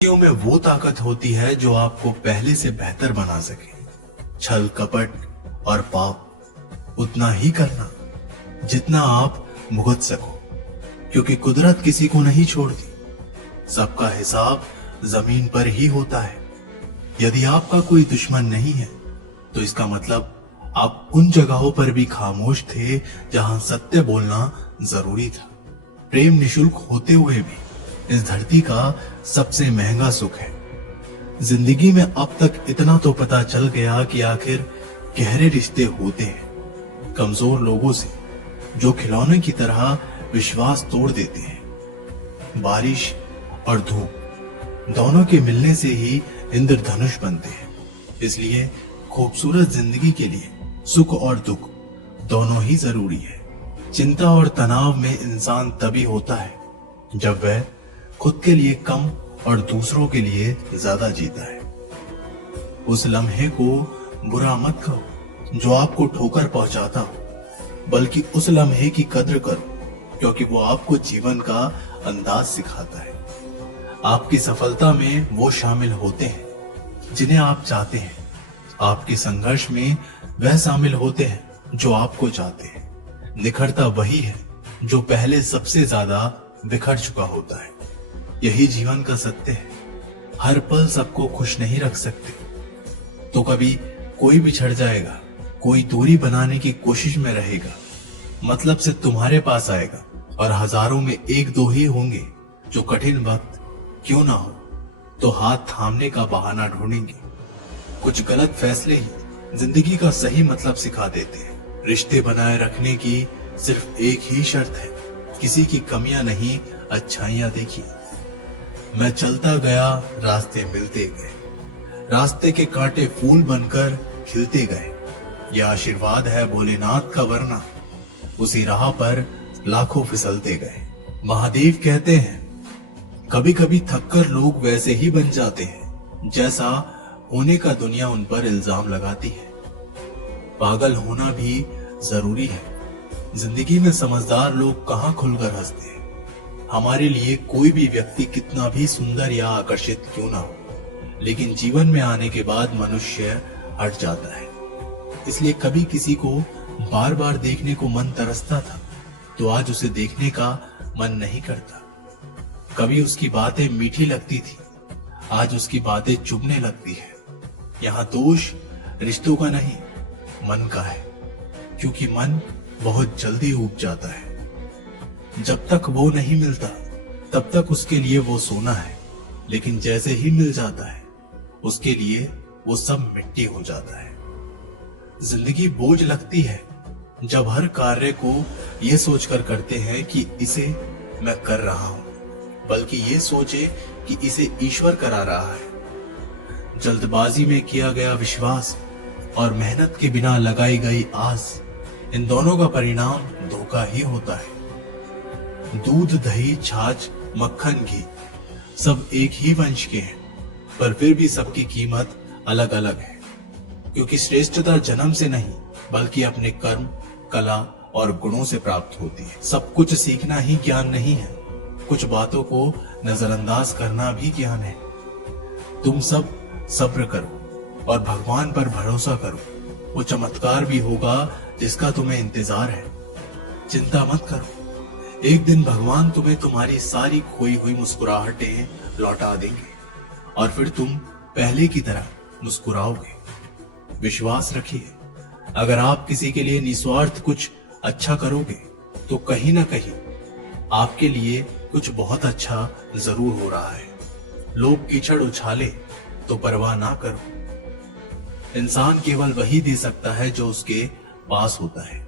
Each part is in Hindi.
चीजों में वो ताकत होती है जो आपको पहले से बेहतर बना सके। छल कपट और पाप उतना ही करना जितना आप भुगत सको, क्योंकि कुदरत किसी को नहीं छोड़ती। सबका हिसाब जमीन पर ही होता है। यदि आपका कोई दुश्मन नहीं है तो इसका मतलब आप उन जगहों पर भी खामोश थे जहां सत्य बोलना जरूरी था। प्रेम निशुल्क होते हुए भी इस धरती का सबसे महंगा सुख है। जिंदगी में अब तक इतना तो पता चल गया कि आखिर गहरे रिश्ते होते हैं कमजोर लोगों से, जो खिलौने की तरह विश्वास तोड़ देते हैं। बारिश और धूप दोनों के मिलने से ही इंद्रधनुष बनते हैं। इसलिए खूबसूरत जिंदगी के लिए सुख और दुख दोनों ही जरूरी है। चिंता और तनाव में इंसान तभी होता है जब वह खुद के लिए कम और दूसरों के लिए ज्यादा जीता है। उस लम्हे को बुरा मत कहो जो आपको ठोकर पहुंचाता हो, बल्कि उस लम्हे की कद्र करो क्योंकि वो आपको जीवन का अंदाज सिखाता है। आपकी सफलता में वो शामिल होते हैं जिन्हें आप चाहते हैं। आपके संघर्ष में वह शामिल होते हैं जो आपको चाहते हैं। निखरता वही है जो पहले सबसे ज्यादा बिखर चुका होता है। यही जीवन का सत्य है। हर पल सबको खुश नहीं रख सकते, तो कभी कोई बिछड़ जाएगा, कोई दूरी बनाने की कोशिश में रहेगा, मतलब से तुम्हारे पास आएगा, और हजारों में एक दो ही होंगे जो कठिन वक्त क्यों ना हो तो हाथ थामने का बहाना ढूंढेंगे। कुछ गलत फैसले ही जिंदगी का सही मतलब सिखा देते हैं। रिश्ते बनाए रखने की सिर्फ एक ही शर्त है, किसी की कमियां नहीं, अच्छाइयां देखिए। मैं चलता गया, रास्ते मिलते गए, रास्ते के कांटे फूल बनकर खिलते गए। यह आशीर्वाद है भोलेनाथ का, वरना उसी राह पर लाखों फिसलते गए। महादेव कहते हैं कभी कभी थककर लोग वैसे ही बन जाते हैं जैसा होने का दुनिया उन पर इल्जाम लगाती है। पागल होना भी जरूरी है। जिंदगी में समझदार लोग कहाँ खुलकर हंसते हैं। हमारे लिए कोई भी व्यक्ति कितना भी सुंदर या आकर्षित क्यों ना हो, लेकिन जीवन में आने के बाद मनुष्य हट जाता है। इसलिए कभी किसी को बार बार देखने को मन तरसता था तो आज उसे देखने का मन नहीं करता। कभी उसकी बातें मीठी लगती थी, आज उसकी बातें चुभने लगती है। यहाँ दोष रिश्तों का नहीं, मन का है, क्योंकि मन बहुत जल्दी ऊब जाता है। जब तक वो नहीं मिलता तब तक उसके लिए वो सोना है, लेकिन जैसे ही मिल जाता है उसके लिए वो सब मिट्टी हो जाता है। जिंदगी बोझ लगती है जब हर कार्य को ये सोचकर करते हैं कि इसे मैं कर रहा हूं, बल्कि ये सोचे कि इसे ईश्वर करा रहा है। जल्दबाजी में किया गया विश्वास और मेहनत के बिना लगाई गई आस, इन दोनों का परिणाम धोखा ही होता है। दूध, दही, छाछ, मक्खन, घी सब एक ही वंश के हैं, पर फिर भी सबकी कीमत अलग अलग है, क्योंकि श्रेष्ठता जन्म से नहीं बल्कि अपने कर्म, कला और गुणों से प्राप्त होती है। सब कुछ सीखना ही ज्ञान नहीं है, कुछ बातों को नजरअंदाज करना भी ज्ञान है। तुम सब सब्र करो और भगवान पर भरोसा करो, वो चमत्कार भी होगा जिसका तुम्हें इंतजार है। चिंता मत करो, एक दिन भगवान तुम्हें तुम्हारी सारी खोई हुई मुस्कुराहटें लौटा देंगे और फिर तुम पहले की तरह मुस्कुराओगे। विश्वास रखिए, अगर आप किसी के लिए निस्वार्थ कुछ अच्छा करोगे तो कहीं ना कहीं आपके लिए कुछ बहुत अच्छा जरूर हो रहा है। लोग कीचड़ उछाले तो परवाह ना करो। इंसान केवल वही दे सकता है जो उसके पास होता है।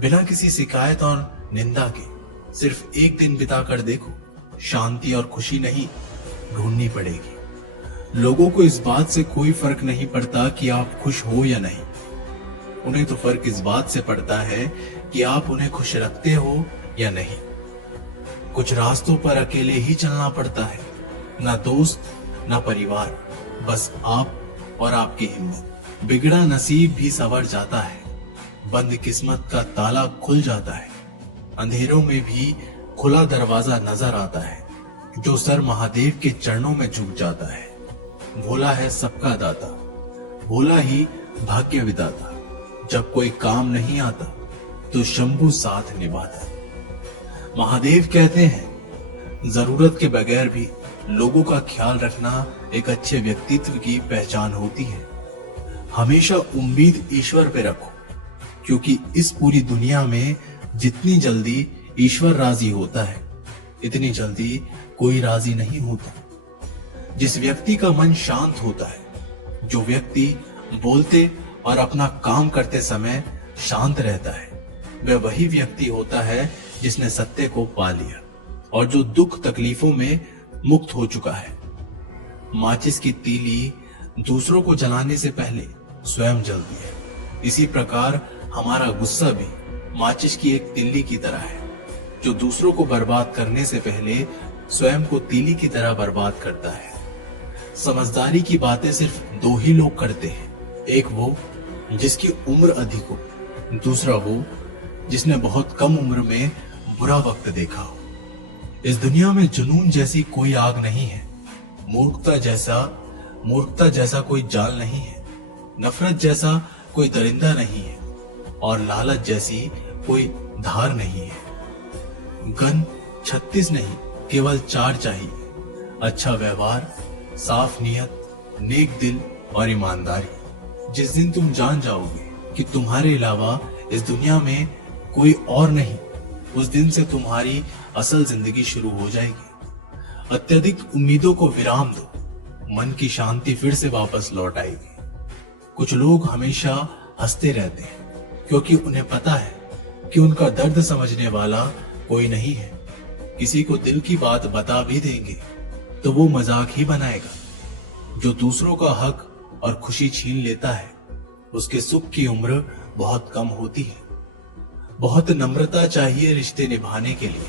बिना किसी शिकायत और निंदा के सिर्फ एक दिन बिताकर देखो, शांति और खुशी नहीं ढूंढनी पड़ेगी। लोगों को इस बात से कोई फर्क नहीं पड़ता कि आप खुश हो या नहीं, उन्हें तो फर्क इस बात से पड़ता है कि आप उन्हें खुश रखते हो या नहीं। कुछ रास्तों पर अकेले ही चलना पड़ता है, ना दोस्त ना परिवार, बस आप और आपकी हिम्मत। बिगड़ा नसीब भी संवर जाता है, बंद किस्मत का ताला खुल जाता है, अंधेरों में भी खुला दरवाजा नजर आता है। जो सर महादेव के चरणों में झुक जाता है। भोला है सबका दाता, भोला ही भाग्य विधाता। जब कोई काम नहीं आता तो शंभू साथ निभाता। महादेव कहते हैं जरूरत के बगैर भी लोगों का ख्याल रखना एक अच्छे व्यक्तित्व की पहचान होती है। हमेशा उम्मीद ईश्वर पे रखो, क्योंकि इस पूरी दुनिया में जितनी जल्दी ईश्वर राजी होता है, इतनी जल्दी कोई राजी नहीं होता। जिस व्यक्ति का मन शांत होता है, जो व्यक्ति बोलते और अपना काम करते समय शांत रहता है, वह वही व्यक्ति होता है जिसने सत्य को पा लिया और जो दुख तकलीफों में मुक्त हो चुका है। माचिस की तीली दूसरों को जलाने से पहले स्वयं जलती है। इसी प्रकार हमारा गुस्सा भी माचिस की एक तीली की तरह है, जो दूसरों को बर्बाद करने से पहले स्वयं को तीली की तरह बर्बाद करता है। समझदारी की बातें सिर्फ दो ही लोग करते हैं, एक वो जिसकी उम्र अधिक हो, दूसरा वो जिसने बहुत कम उम्र में बुरा वक्त देखा हो। इस दुनिया में जुनून जैसी कोई आग नहीं है, मूर्खता जैसा कोई जाल नहीं है, नफरत जैसा कोई दरिंदा नहीं है और लालच जैसी कोई धार नहीं है। गन 36 नहीं, केवल 4 चाहिए, अच्छा व्यवहार, साफ नियत, नेक दिल और ईमानदारी। जिस दिन तुम जान जाओगे कि तुम्हारे अलावा इस दुनिया में कोई और नहीं, उस दिन से तुम्हारी असल जिंदगी शुरू हो जाएगी। अत्यधिक उम्मीदों को विराम दो, मन की शांति फिर से वापस लौट आएगी। कुछ लोग हमेशा हंसते रहते हैं क्योंकि उन्हें पता है कि उनका दर्द समझने वाला कोई नहीं है। किसी को दिल की बात बता भी देंगे तो वो मजाक ही बनाएगा। जो दूसरों का हक और खुशी छीन लेता है, उसके सुख की उम्र बहुत कम होती है। बहुत नम्रता चाहिए रिश्ते निभाने के लिए।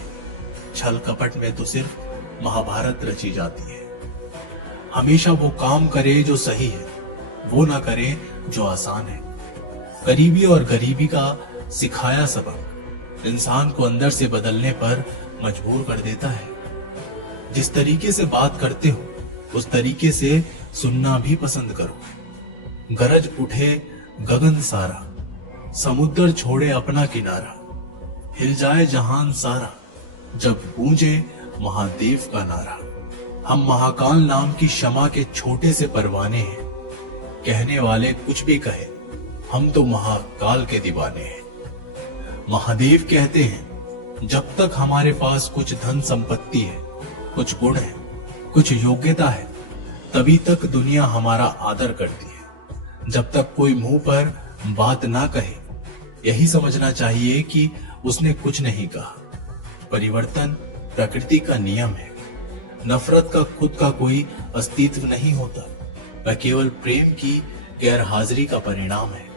छल कपट में तो सिर्फ महाभारत रची जाती है। हमेशा वो काम करे जो सही है, वो ना करे जो आसान है। करीबी और गरीबी का सिखाया सबक इंसान को अंदर से बदलने पर मजबूर कर देता है। जिस तरीके से बात करते हो, उस तरीके से सुनना भी पसंद करो। गरज उठे गगन सारा, समुद्र छोड़े अपना किनारा, हिल जाए जहान सारा, जब गूंजे महादेव का नारा। हम महाकाल नाम की क्षमा के छोटे से परवाने हैं। कहने वाले कुछ भी कहे, हम तो महाकाल के दीवाने हैं। महादेव कहते हैं, जब तक हमारे पास कुछ धन संपत्ति है, कुछ गुण है, कुछ योग्यता है, तभी तक दुनिया हमारा आदर करती है। जब तक कोई मुंह पर बात ना कहे, यही समझना चाहिए कि उसने कुछ नहीं कहा। परिवर्तन प्रकृति का नियम है। नफरत का खुद का कोई अस्तित्व नहीं होता, वह केवल प्रेम की गैरहाजिरी का परिणाम है।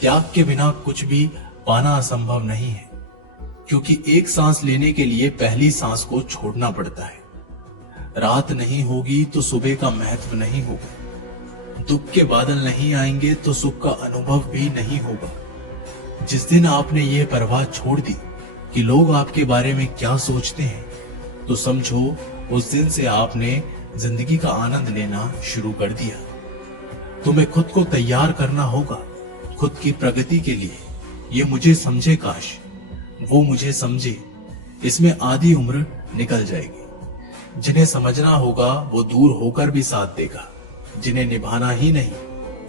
त्याग के बिना कुछ भी पाना असंभव नहीं है, क्योंकि एक सांस लेने के लिए पहली सांस को छोड़ना पड़ता है। रात नहीं होगी तो सुबह का महत्व नहीं होगा। दुख के बादल नहीं आएंगे तो सुख का अनुभव भी नहीं होगा। जिस दिन आपने ये परवाह छोड़ दी कि लोग आपके बारे में क्या सोचते हैं, तो समझो उस दिन से आपने जिंदगी का आनंद लेना शुरू कर दिया। तुम्हें खुद को तैयार करना होगा खुद की प्रगति के लिए। ये मुझे समझे काश, वो मुझे समझे, इसमें आधी उम्र निकल जाएगी। जिन्हें समझना होगा वो दूर होकर भी साथ देगा, जिन्हें निभाना ही नहीं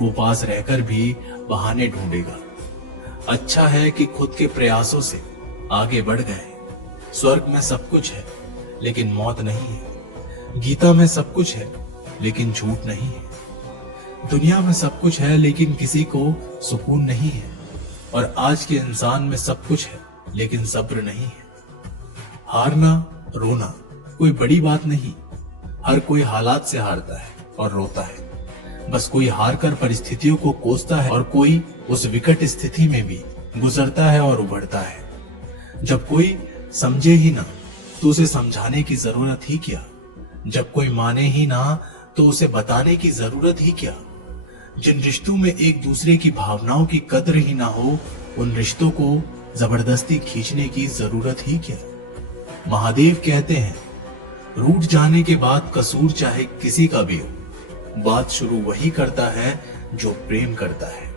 वो पास रहकर भी बहाने ढूंढेगा। अच्छा है कि खुद के प्रयासों से आगे बढ़ गए। स्वर्ग में सब कुछ है लेकिन मौत नहीं है। गीता में सब कुछ है लेकिन झूठ नहीं है। दुनिया में सब कुछ है लेकिन किसी को सुकून नहीं है। और आज के इंसान में सब कुछ है लेकिन सब्र नहीं है। हारना रोना कोई बड़ी बात नहीं। हर कोई हालात से हारता है और रोता है। बस कोई हार कर परिस्थितियों को कोसता है और कोई उस विकट स्थिति में भी गुजरता है और उभरता है। जब कोई समझे ही ना तो उसे समझाने की जरूरत ही क्या। जब कोई माने ही ना तो उसे बताने की जरूरत ही क्या। जिन रिश्तों में एक दूसरे की भावनाओं की कद्र ही ना हो, उन रिश्तों को जबरदस्ती खींचने की जरूरत ही क्या। महादेव कहते हैं, रूठ जाने के बाद कसूर चाहे किसी का भी हो, बात शुरू वही करता है जो प्रेम करता है।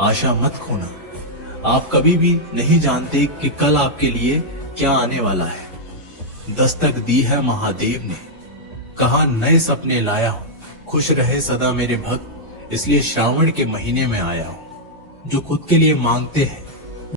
आशा मत खोना, आप कभी भी नहीं जानते कि कल आपके लिए क्या आने वाला है। दस्तक दी है महादेव ने, कहा नए सपने लाया हूं, खुश रहे सदा मेरे भक्त, इसलिए श्रावण के महीने में आया हूं। जो खुद के लिए मांगते हैं